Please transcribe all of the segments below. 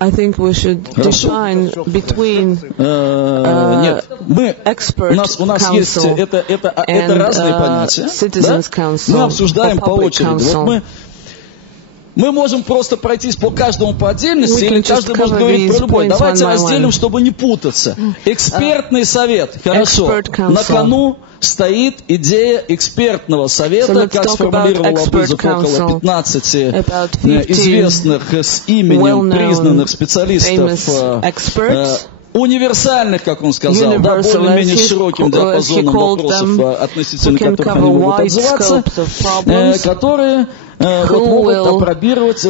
I think we should define between expert council and citizens council. Мы обсуждаем по очереди. Вот мы можем просто пройтись по каждому по отдельности, или каждый может говорить про любой. Давайте разделим, чтобы не путаться. Экспертный совет. Хорошо. На кону стоит идея экспертного совета, как сформулировала Бузов, около 15 известных с именем признанных специалистов, универсальных, как он сказал, да, более-менее широким диапазоном вопросов, относительно которых они будут отзываться, которые могут апробировать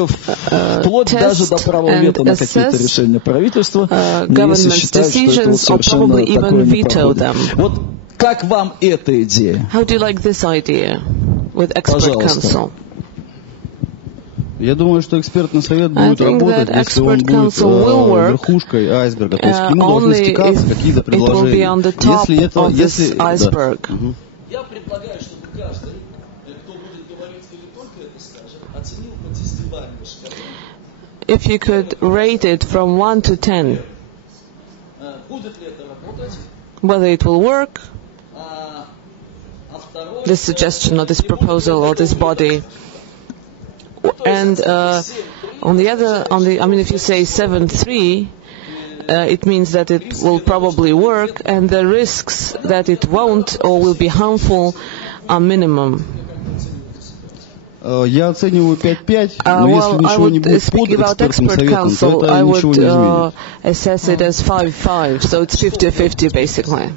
вплоть даже до права вето на какие-то решения правительства, если считают, что это вот совершенно такое неправда. Вот как вам эта идея? How do you like this idea with expert council? Я думаю, что экспертный совет будет работать, если он будет верхушкой айсберга, то есть к нему должны стекаться какие-то предложения. Если Я предлагаю, чтобы каждый, кто будет говорить или только это скажет, оценил по 10-бальной шкале. If you could rate it from 1 to 10, будет ли это работать? Whether it will work, this suggestion or this proposal or this body. And if you say 7-3, it means that it will probably work, and the risks that it won't or will be harmful are minimum. Я оцениваю 5-5, но если ничего не будет под экспертным советом, то это ничего не изменит. Assess it as 5-5, so it's 50-50 basically.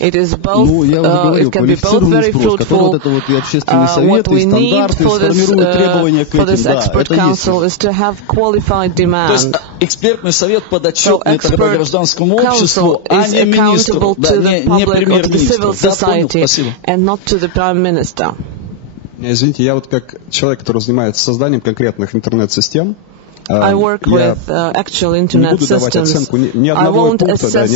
It is both. It can be both very fruitful. What we need for this expert council is to have qualified demand. То есть экспертный совет подотчетный тогда гражданскому обществу, а не министру, да, не премьер-министру. Да, понял, спасибо. And not to the prime minister. Извините, я вот как человек, который занимается созданием конкретных интернет-систем, I work with actual internet systems. I won't assess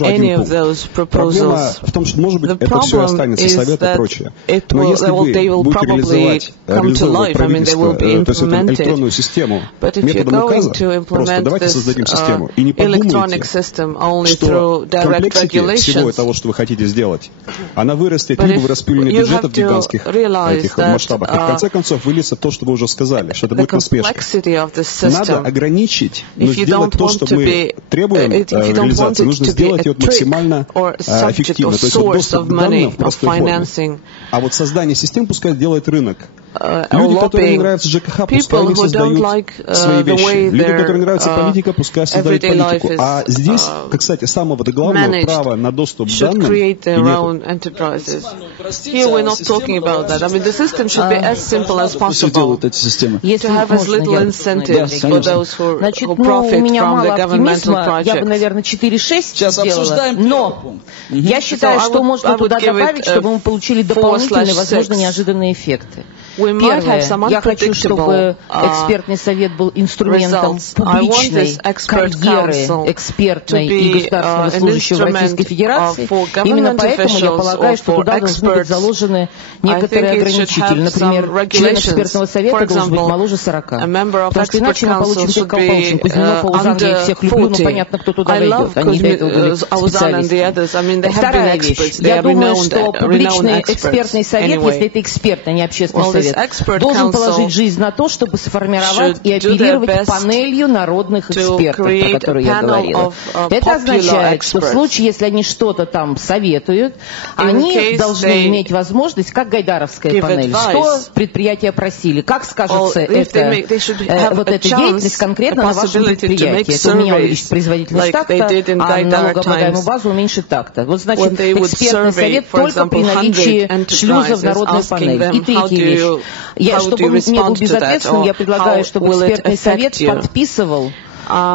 any of those proposals. В том, что, может быть, это все останется совет и прочее. Но если вы будете реализовать электронную систему методом указа, просто давайте создадим систему. И не подумайте, что комплексити всего того, что вы хотите сделать, она вырастет либо в распиливании бюджетов гигантских этих масштабах, и в конце концов выльется то, что вы уже сказали, что это будет насмешка. Надо ограничить, но сделать то, что мы требуем реализации, нужно сделать ее максимально эффективно. То есть вот доступ к данным в простой форме. А вот создание систем пускай делает рынок. Люди, которым не нравится ЖКХ, пускай они создают свои вещи. Люди, которым нравится политика, пускай создают политику. А здесь, кстати, самого главного права на доступ к данным и нету. Here we're not talking about that. I mean, the system should be as simple as possible. To have as little incentive for those who profit from the governmental projects. Я бы, наверное, 4-6 сделала, но я считаю, что можно туда добавить, чтобы мы получили дополнительные, возможно, неожиданные эффекты. Первое, я хочу, чтобы экспертный совет был инструментом публичной карьеры экспертной и государственного служащего в Российской Федерации. Именно поэтому я полагаю, что туда должны быть заложены некоторые ограничители. Например, член экспертного совета должен быть моложе 40. Потому что иначе мы получим только получим. Кузьминов, Аузан, я их всех люблю, но понятно, кто туда войдет. Они для этого были специалисты. Вторая вещь. Я думаю, что публичный экспертный совет, если это эксперт, а не общественный совет, должен положить жизнь на то, чтобы сформировать и апеллировать панелью народных экспертов, о которой я говорила. Это означает, что в случае, если они что-то там советуют, они должны иметь возможность, как гайдаровская панель, что предприятия просили, как скажется вот эта деятельность конкретно на вашем предприятии. Это у меня увеличит производительность так-то, а налогооблагаемую базу уменьшит так-то. Вот значит, экспертный совет только при наличии шлюза в народную панель. И третья вещь. Чтобы он не был безответственным, я предлагаю, чтобы экспертный совет подписывал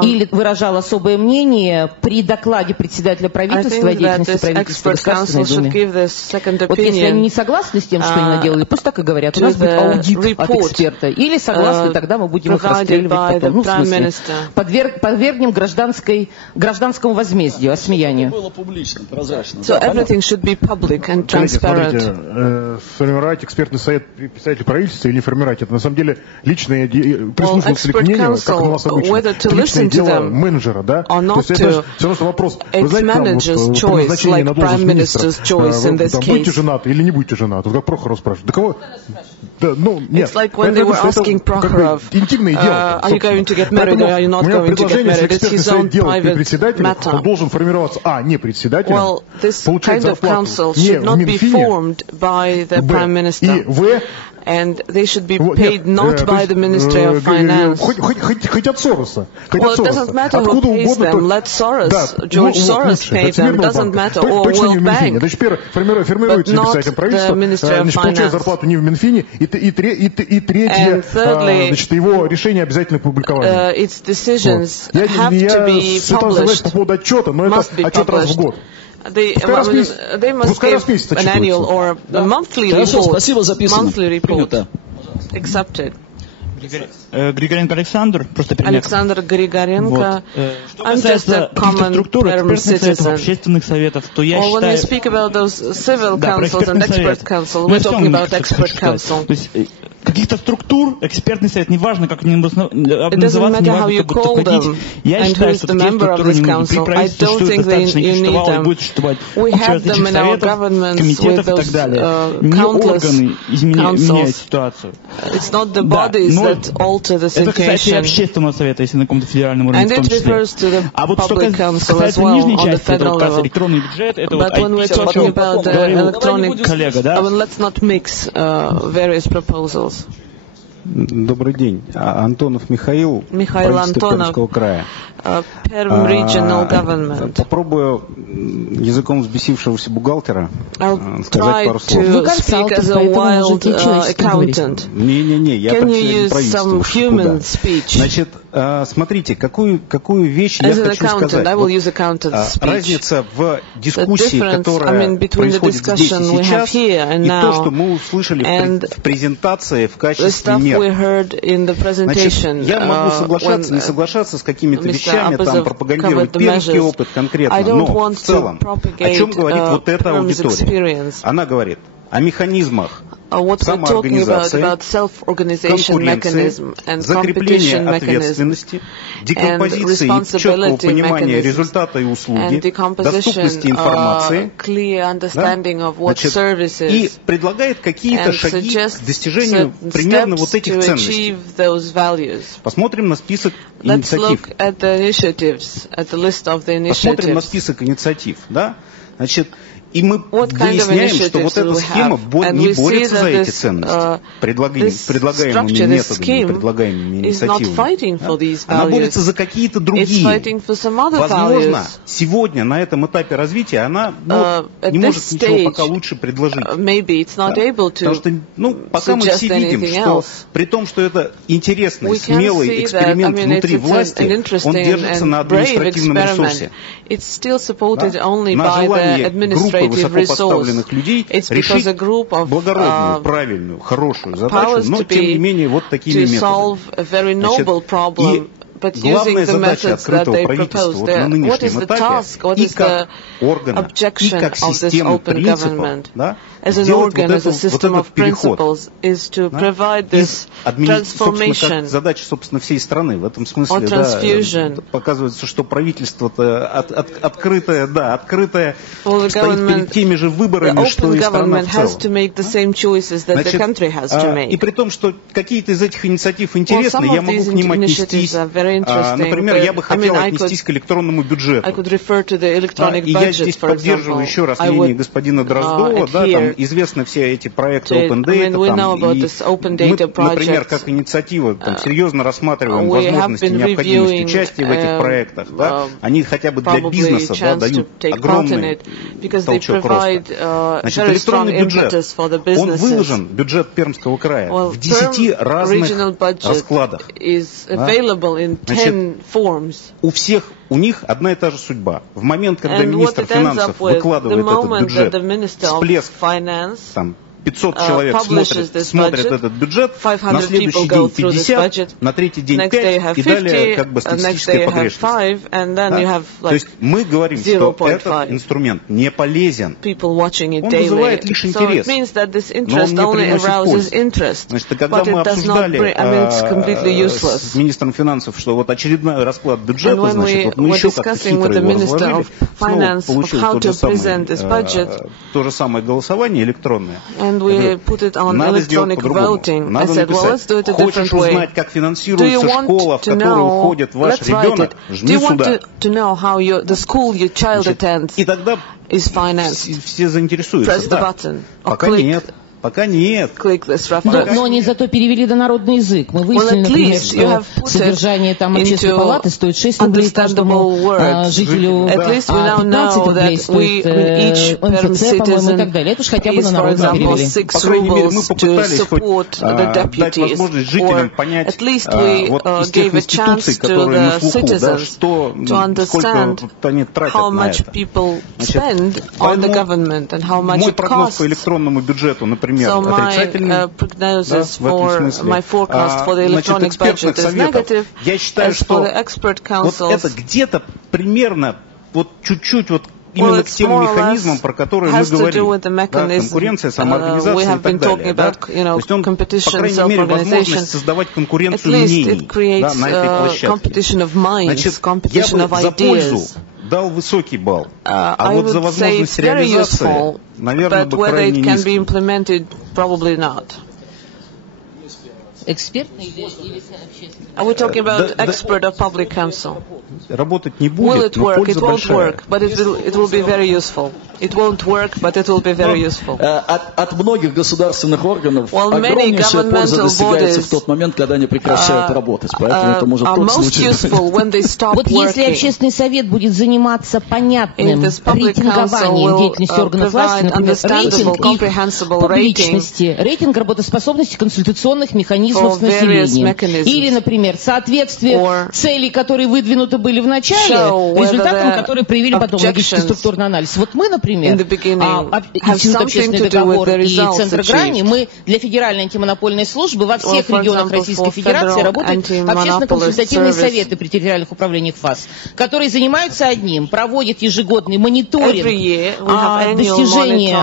или выражал особое мнение при докладе председателя правительства о деятельности правительства в Государственной Думе. Вот если они не согласны с тем, что они наделали, пусть так и говорят. У нас будет аудит от эксперта. Или согласны, тогда мы будем их расстреливать потом. Ну, в смысле, подвергнем гражданскому возмездию, осмеянию. Было публично, прозрачно. So everything should be public and transparent. Смотрите, формировать экспертный совет представителей правительства или не формировать, это на самом деле личное прислушиваться к мнению, как у нас обычно. Личное дело менеджера, да? То есть это все равно вопрос. Вы знаете, там, вот, по назначению на должность министра, там, будете женаты или не будете женаты? Вот как Прохоров спрашивает. Да кого? Да, ну, нет. It's like when they were asking Prokharov, интимное дело. Are you going to get married or are you not going to get married? It's his own private matter. Он должен формироваться, не председателем, well, this kind of council should not be formed by the Prime Minister. And they should be paid not by the Ministry of Finance. Хоть от Сороса. Well, it doesn't matter who pays them. Let Soros, George Soros pay them. Doesn't matter. Or World Bank. Значит, формируется представитель правительства, значит, получает зарплату не в Минфине, и третье, значит, его решение обязательно публиковать. Its decisions have to be published. По поводу отчета, но это отчет раз в год. They must give an annual or a monthly report. Accepted. Григоренко Александр, просто перед Александр Григоренко. I'm just a common citizen. Общественных советов, то я считаю... When we speak about those civil councils and expert council, we're talking about expert council. Каких-то структур, экспертный совет, неважно, как они называться, неважно, как будто хотите. Я считаю, что такие структуры не нужны. При правительстве существует достаточно, их существовало, и будет существовать куча различных советов, комитетов и так далее. Не органы меняют ситуацию. Это касается и общественного совета, если на каком-то федеральном уровне в том числе. А вот что касается нижней части, это как раз электронный бюджет, это вот говорил коллега, да? Let's not mix various proposals. Добрый день. Антонов Михаил, правительство Пермского края. Perm Regional Government. Попробую языком взбесившегося бухгалтера сказать пару слов. Вы speak as a wild accountant. Не-не-не, я так правительству. Значит, смотрите, какую вещь я хочу сказать. Разница в дискуссии, которая происходит здесь и сейчас, и то, что мы услышали в презентации в качестве мер. Значит, я могу соглашаться, не соглашаться с какими-то вещами, там, пропагандировать пермский опыт конкретно, но в целом, о чем говорит вот эта аудитория? Она говорит о механизмах самоорганизации, конкуренции, закрепления ответственности, декомпозиции четкого понимания результата и услуги, доступности информации, значит, и предлагает какие-то шаги к достижению примерно вот этих ценностей. Посмотрим на список инициатив. Посмотрим на список инициатив, да? Значит, и мы выясняем, что вот эта схема не борется за эти ценности, предлагаемыми методами, предлагаемыми инициативами. Она борется за какие-то другие. Возможно, сегодня на этом этапе развития она не может ничего пока лучше предложить. Потому что пока мы все видим, что при том, что это интересный, смелый эксперимент внутри власти, он держится на административном ресурсе. На желание группы высокопоставленных людей решить благородную, правильную, хорошую задачу, но тем не менее вот такими методами. Значит, и главная задача открытого правительства вот на нынешнем этапе и как органа, и как системы принципов, да, сделать вот этот переход из собственно, как задача, собственно, всей страны. В этом смысле, да, показывается, что правительство-то открытое, стоит перед теми же выборами, что и страна в целом. Значит, и при том, что какие-то из этих инициатив интересны, я могу к ним отнестись. Например, я бы хотел отнестись к электронному бюджету. И я здесь поддерживаю еще раз мнение господина Дроздова. Да, там известны все эти проекты Open Data. Мы, например, как инициатива, там, серьезно рассматриваем возможности, необходимость участия в этих проектах. Да. Они хотя бы для бизнеса дают огромный толчок роста. Значит, электронный бюджет, он выложен, бюджет Пермского края, в 10 разных раскладах. у всех, у них одна и та же судьба. В момент, когда министр финансов выкладывает этот бюджет, всплеск, там, 500 человек смотрят этот бюджет, на следующий день 50, на третий день 5, и далее как бы статистическая погрешность. То есть мы говорим, что этот инструмент не полезен. Он вызывает лишь интерес, но он не приносит пользу. Значит, когда мы обсуждали с министром финансов, что вот очередной расклад бюджета, значит, вот мы еще как-то хитро его разложили, снова получилось то же самое голосование электронное. And we put it on electronic voting. I said, well, let's do it a different way. Узнать, как финансируется школа, в которую уходит ваш ребенок? Жми сюда. To know how the school your child attends is financed. Все заинтересуются. Press the button. Пока нет. Пока нет. Но они зато перевели на народный язык. Мы выяснили, например, что содержание там общественной палаты стоит 6 рублей каждому жителю, 15 рублей стоит МФЦ, по-моему, и так далее. Это уж хотя бы на народный перевели. По крайней мере, мы попытались хоть дать возможность жителям понять вот из тех институций, которые на слуху, да, что, сколько они тратят на это. Значит, поэтому мой прогноз по электронному бюджету, например, отрицательный, prognosis в этом смысле. My forecast for the electronic budget is negative. Я считаю, что вот это где-то примерно, вот чуть-чуть вот именно к тем механизмам, про которые мы говорим, да, конкуренция, самоорганизация и так далее. Да? То есть он, по крайней мере, возможность создавать конкуренцию мнений, да, на этой площадке. Значит, я бы за пользу дал высокий балл, а вот за возможность реализации, наверное, бы крайне низкий. Экспертный или общественный? Are we talking about expert or public council? Работать не будет, но польза большая. But it will be very useful. It won't work, but it will be very useful. От многих государственных органов огромнейшая польза достигается в тот момент, когда они прекращают работать. Поэтому это может тот случай. Вот если общественный совет будет заниматься понятным рейтингованием деятельности органов власти, например, рейтинг их публичности, рейтинг работоспособности консультационных механизмов с населением, или, например, соответствие целей, которые выдвинуты были в начале, результатам, которые проявили потом логический структурный анализ. Вот мы, например, Институт общественный договор и Центр Грани, мы для Федеральной антимонопольной службы во всех регионах Российской Федерации работают общественно-консультативные советы при территориальных управлениях ФАС, которые занимаются одним, проводят ежегодный мониторинг достижения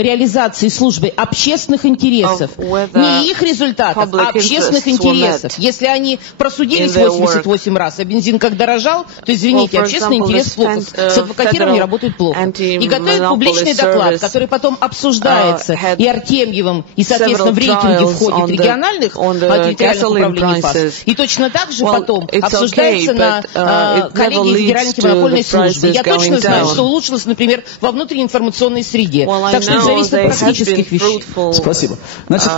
реализации службы общественных интересов, не их результатов, а общественных интересов. Если они просудились 88 раз, а бензин как дорожал, то, извините, общественный интерес плохо, с адвокатированием работают плохо. И готовят публичный доклад, который потом обсуждается и Артемьевым, и, соответственно, в рейтинге входит региональных территориальных управлений ФАС. И точно так же потом обсуждается на коллегии Федеральной антимонопольной службы. Я точно знаю, что улучшилось, например, во внутренней информационной среде. Так что это зависит от практических вещей. Спасибо. Значит,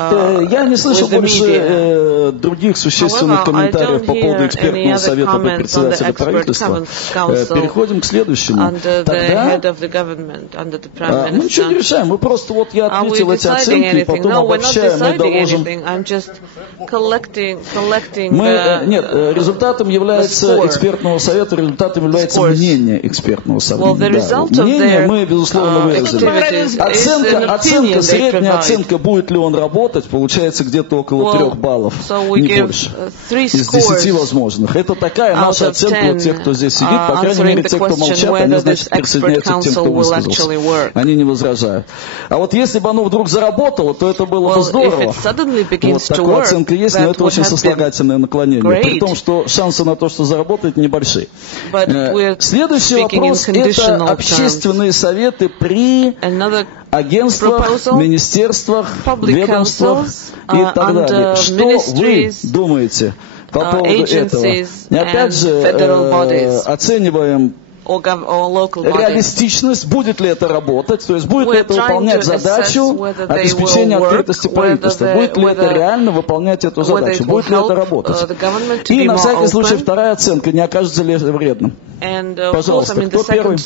я не слышал больше других существенных комментариев по поводу экспертного совета при председателе правительства. Переходим к следующему. Тогда мы ничего не решаем, мы просто вот я отметил эти оценки, и потом обобщаем и доложим. Нет, результатом является экспертного совета, результатом является мнение экспертного совета. Да. Мнение мы, безусловно, выразили. Оценка, средняя оценка, будет ли он работать, получается где-то около 3 баллов, не больше, из 10 возможных. Это такая наша оценка вот тех, кто здесь сидит, по крайней мере, те, кто молчат, они, значит, присоединяются к тем, кто высказался. Они не возражают. А вот если бы оно вдруг заработало, то это было бы здорово. Вот такая оценка есть, но это очень сослагательное наклонение. При том, что шансы на то, что заработает, небольшие. Следующий вопрос – это общественные советы при агентствах, министерствах, ведомствах и так далее. Что вы думаете по поводу этого? И опять же, оцениваем реалистичность, будет ли это работать, то есть будет ли это выполнять задачу обеспечения открытости правительства, будет ли это реально выполнять эту задачу, будет ли это работать. И на всякий случай вторая оценка, не окажется ли вредным. Пожалуйста, кто первый?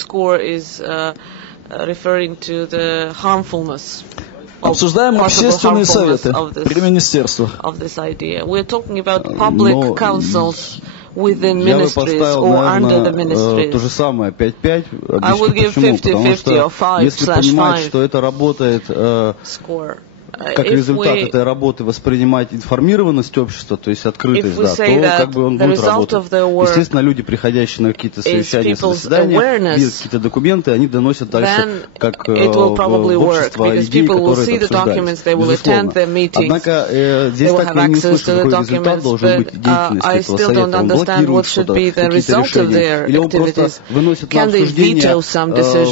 Обсуждаем общественные советы при министерствах. within ministries or under the ministries. То же самое, 5-5. I would give 50-50 or 5/5. Если понимать, что это работает как результат этой работы воспринимать информированность общества, то есть открытость, да, то как бы он будет работать. Естественно, люди, приходящие на какие-то совещания, заседания, видят какие-то документы, они доносят дальше как в общество идеи, которые обсуждались. Безусловно. Однако здесь так я не услышал, какой результат должен быть деятельности этого совета. Он блокирует что-то, какие-то решения, или он просто выносит на обсуждение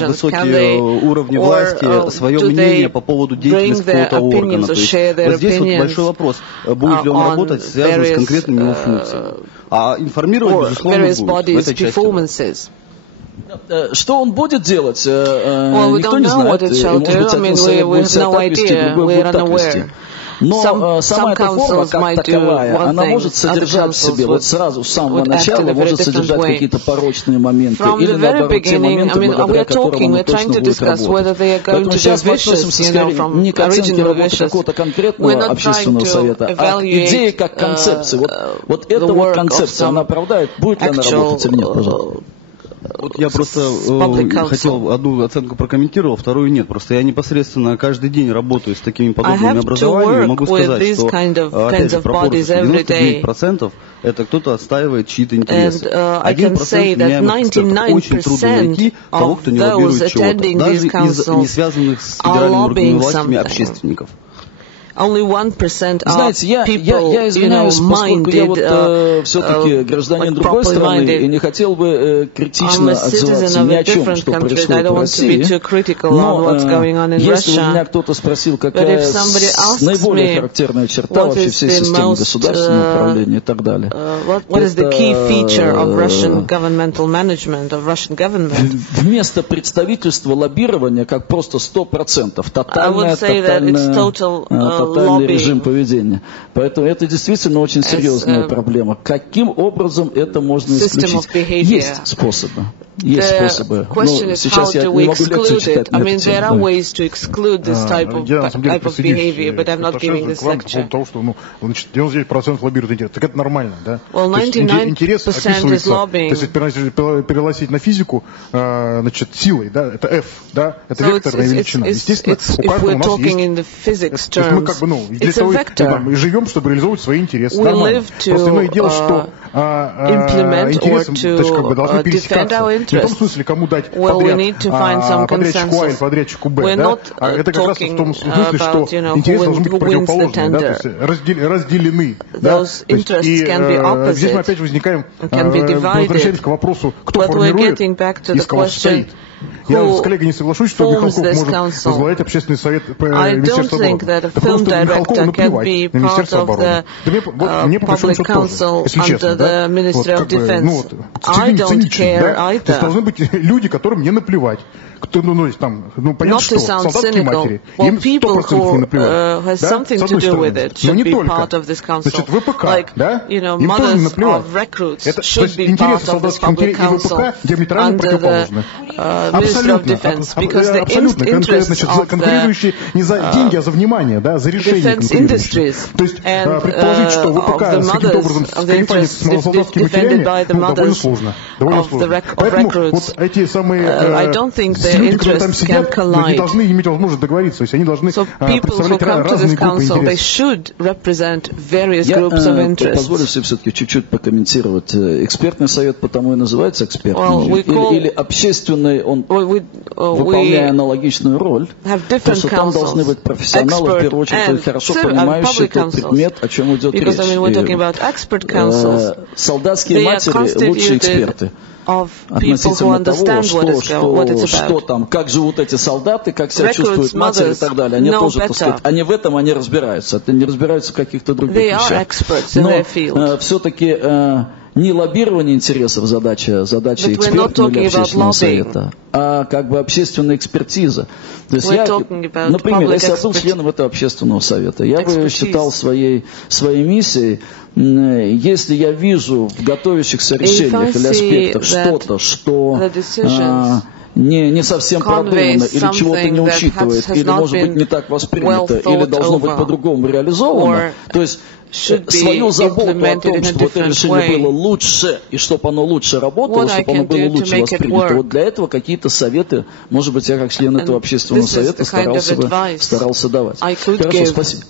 высокие уровни власти свое мнение по поводу деятельности какого-то органа. То есть, вот здесь вот большой вопрос, будет ли он работать, связан с конкретными его функциями. А информировать, безусловно, будет в этой части. Что он будет делать, никто не знает. Может быть, один совет будет себя так вести, другой будет так вести. Но сама эта форма, как таковая, она может содержать в себе, вот сразу, с самого начала, может содержать какие-то порочные моменты, или наоборот, те моменты, благодаря которым он точно будет работать. Поэтому сейчас мы относимся скорее не к оценке работы какого-то конкретного общественного совета, а к идее как концепции. Вот эта вот концепция, она оправдает, будет ли она работать или нет, пожалуйста. Вот я просто хотел одну оценку прокомментировал, вторую нет. Просто я непосредственно каждый день работаю с такими подобными образованиями. Могу сказать, что опять же, пропорция 99% это кто-то отстаивает чьи-то интересы. 1% меняемых экспертов. Очень трудно найти того, кто не лоббирует чего-то. Даже из не связанных с федеральными органами властями общественников. Знаете, я извиняюсь, поскольку я вот все-таки гражданин другой страны и не хотел бы критично отзываться ни о чем, что происходит в России. Но если у меня кто-то спросил, какая наиболее характерная черта вообще всей системы государственного управления и так далее, вместо представительства лоббирования, как просто 100%, тотальный режим поведения. Поэтому это действительно очень серьезная проблема. Каким образом это можно исключить? Есть способы. Есть способы. Но сейчас я не могу лекцию читать на эту тему. Я на самом деле присоединюсь к тому, что 99% лоббируют интерес. Так это нормально, да? Интерес описывается, если переносить на физику, значит, силой, да, это F, да, это векторная величина. Естественно, у каждого у нас есть. То есть мы как бы, для того и живем, чтобы реализовывать свои интересы. Нормально. Просто иное дело, что интересы, как бы, должны пересекаться. Не в том смысле, кому дать подрядчику А или подрядчику Б, да? А это как раз в том смысле, что интересы должны быть противоположны, да? То есть разделены, да? И здесь мы опять возникаем, возвращаемся к вопросу, кто формирует и с кого состоит. Я с коллегой не соглашусь, что Михалков может возглавлять общественный совет Министерства обороны. Потому что Михалкову наплевать на Министерство обороны. Да мне по большому счету тоже, если честно, да? Вот, как бы, цинично, да? То есть должны быть люди, которым не наплевать. Понятно, что солдатские матери, им 100% не наплевать, да? С одной стороны. Но не только. Значит, ВПК, да? Им тоже не наплевать. То есть интересы солдатских матерей и ВПК диаметрально противоположны. Абсолютно. Значит, конкурирующие не за деньги, а за внимание, да? За решение конкурирующие. То есть предположить, что ВПК каким-то образом скрепляет с солдатскими матерями, довольно сложно. Поэтому вот эти самые люди, которые там сидят, они должны иметь возможность договориться, то есть они должны представлять разные группы интересов. Я позволю себе все-таки чуть-чуть прокомментировать. Экспертный совет потому и называется экспертным, или общественный, он, выполняя аналогичную роль, потому что там должны быть профессионалы, в первую очередь, хорошо понимающие тот предмет, о чем идет речь. Солдатские матери лучшие эксперты. Относительно того, что там, как живут эти солдаты, как себя чувствуют матери и так далее. Они тоже, так сказать, они в этом они разбираются. Они не разбираются в каких-то других вещах. Но все-таки не лоббирование интересов задача экспертного или общественного совета, а как бы общественная экспертиза. То есть я, например, если я был членом этого общественного совета, я бы считал своей миссией, если я вижу в готовящихся решениях или аспектах что-то, что не совсем продумано, или чего-то не учитывает, или, может быть, не так воспринято, или должно быть по-другому реализовано, то есть свою заботу о том, чтобы это решение было лучше, и чтобы оно лучше работало, чтобы оно было лучше воспринято. Вот для этого какие-то советы, может быть, я как член этого общественного совета старался давать. Хорошо, спасибо.